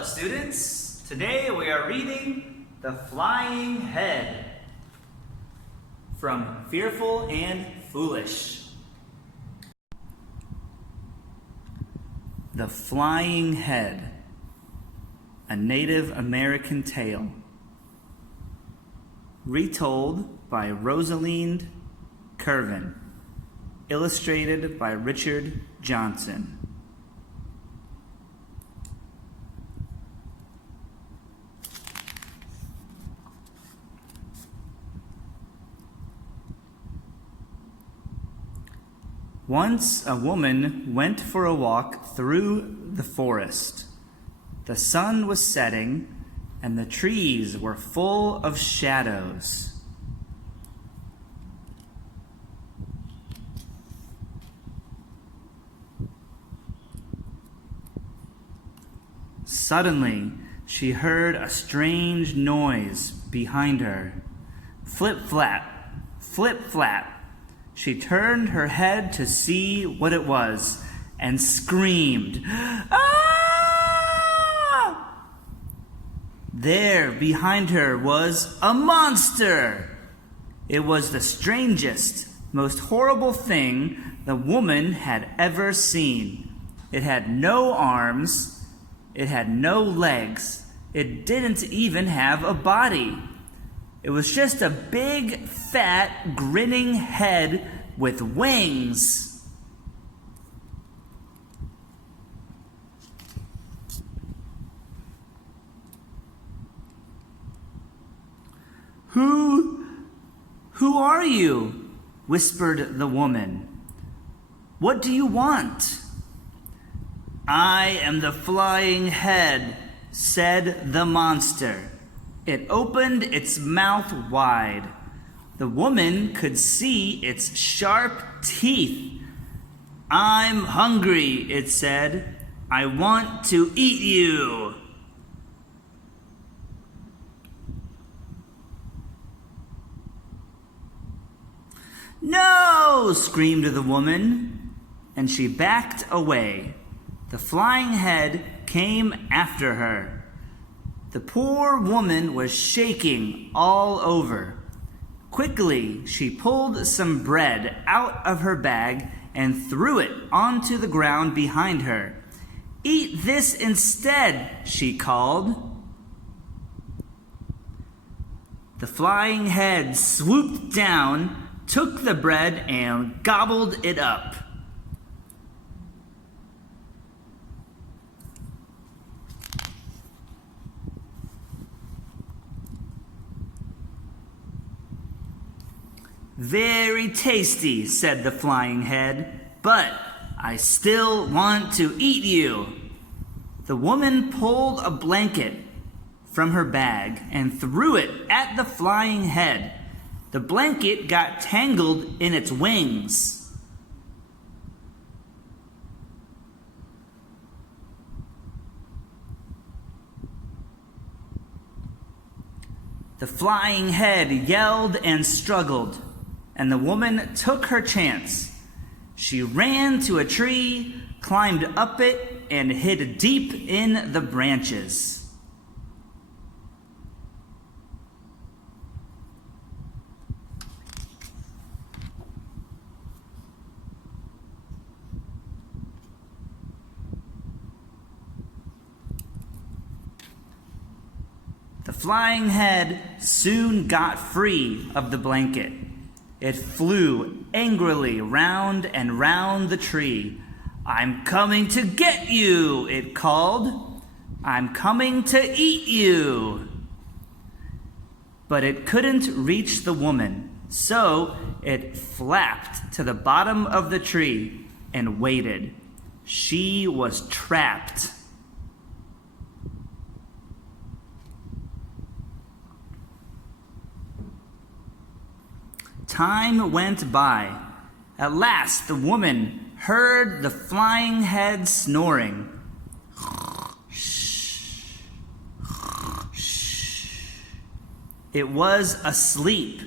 Hello, students. Today we are reading The Flying Head from Fearful and Foolish. The Flying Head, a Native American tale. Retold by Rosalind Curvin. Illustrated by Richard Johnson. Once a woman went for a walk through the forest. The sun was setting, and the trees were full of shadows. Suddenly, she heard a strange noise behind her. Flip-flap, flip-flap. She turned her head to see what it was and screamed, "Ah!" There, behind her, was a monster. It was the strangest, most horrible thing the woman had ever seen. It had no arms. It had no legs. It didn't even have a body. It was just a big, fat, grinning head with wings. Who are you?" whispered the woman. "What do you want?" "I am the Flying Head," said the monster. It opened its mouth wide. The woman could see its sharp teeth. "I'm hungry," it said. "I want to eat you." "No!" screamed the woman, and she backed away. The Flying Head came after her. The poor woman was shaking all over. Quickly, she pulled some bread out of her bag and threw it onto the ground behind her. "Eat this instead," she called. The Flying Head swooped down, took the bread, and gobbled it up. "Very tasty," said the Flying Head, "but I still want to eat you." The woman pulled a blanket from her bag and threw it at the Flying Head. The blanket got tangled in its wings. The Flying Head yelled and struggled, and the woman took her chance. She ran to a tree, climbed up it, and hid deep in the branches. The Flying Head soon got free of the blanket. It flew angrily round and round the tree. "I'm coming to get you," it called. "I'm coming to eat you." But it couldn't reach the woman, so it flapped to the bottom of the tree and waited. She was trapped. Time went by. At last, the woman heard the Flying Head snoring. It was asleep.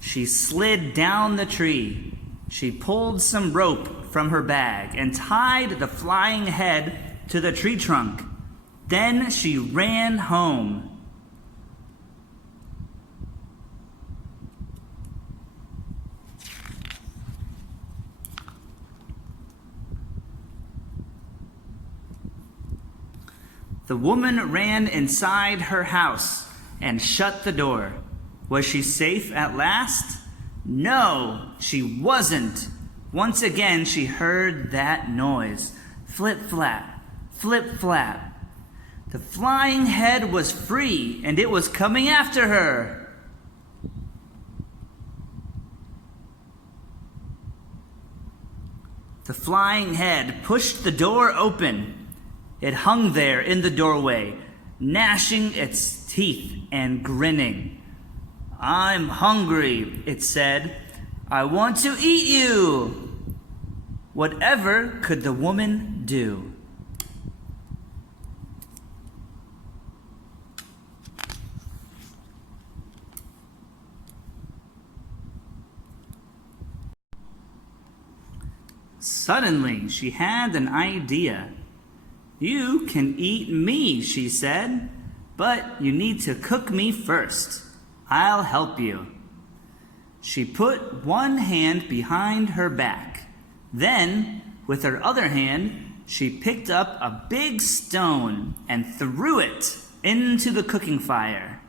She slid down the tree. She pulled some rope from her bag and tied the Flying Head to the tree trunk. Then she ran home. The woman ran inside her house and shut the door. Was she safe at last? No, she wasn't. Once again she heard that noise. Flip-flap, flip-flap. The flying head was free, and it was coming after her. The flying head pushed the door open. It hung there in the doorway, gnashing its teeth and grinning. "I'm hungry," it said. "I want to eat you." Whatever could the woman do? Suddenly, she had an idea. "You can eat me," she said, "but you need to cook me first. I'll help you." She put one hand behind her back. Then, with her other hand, she picked up a big stone and threw it into the cooking fire.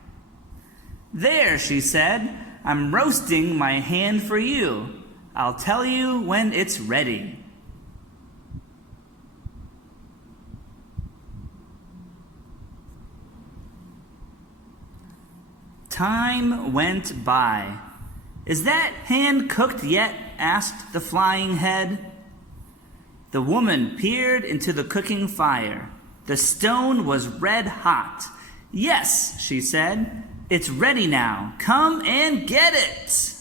"There," she said, "I'm roasting my hand for you. I'll tell you when it's ready." Time went by. "Is that hand cooked yet?" asked the flying head. The woman peered into the cooking fire. The stone was red hot. "Yes," she said, "it's ready now. Come and get it."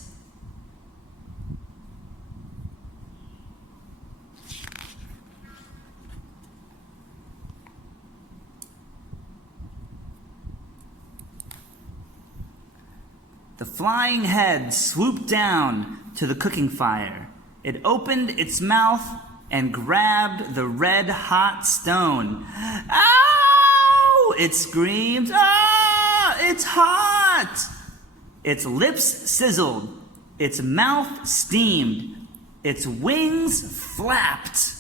The flying head swooped down to the cooking fire. It opened its mouth and grabbed the red-hot stone. "Ow!" it screamed. "Ah! It's hot!" Its lips sizzled. Its mouth steamed. Its wings flapped.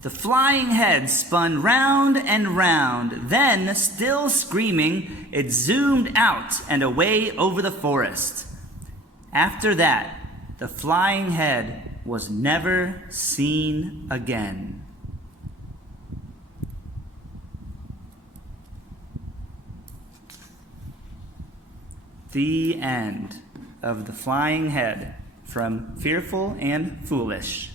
The flying head spun round and round. Then, still screaming, it zoomed out and away over the forest. After that, the flying head was never seen again. The end of The Flying Head from Fearful and Foolish.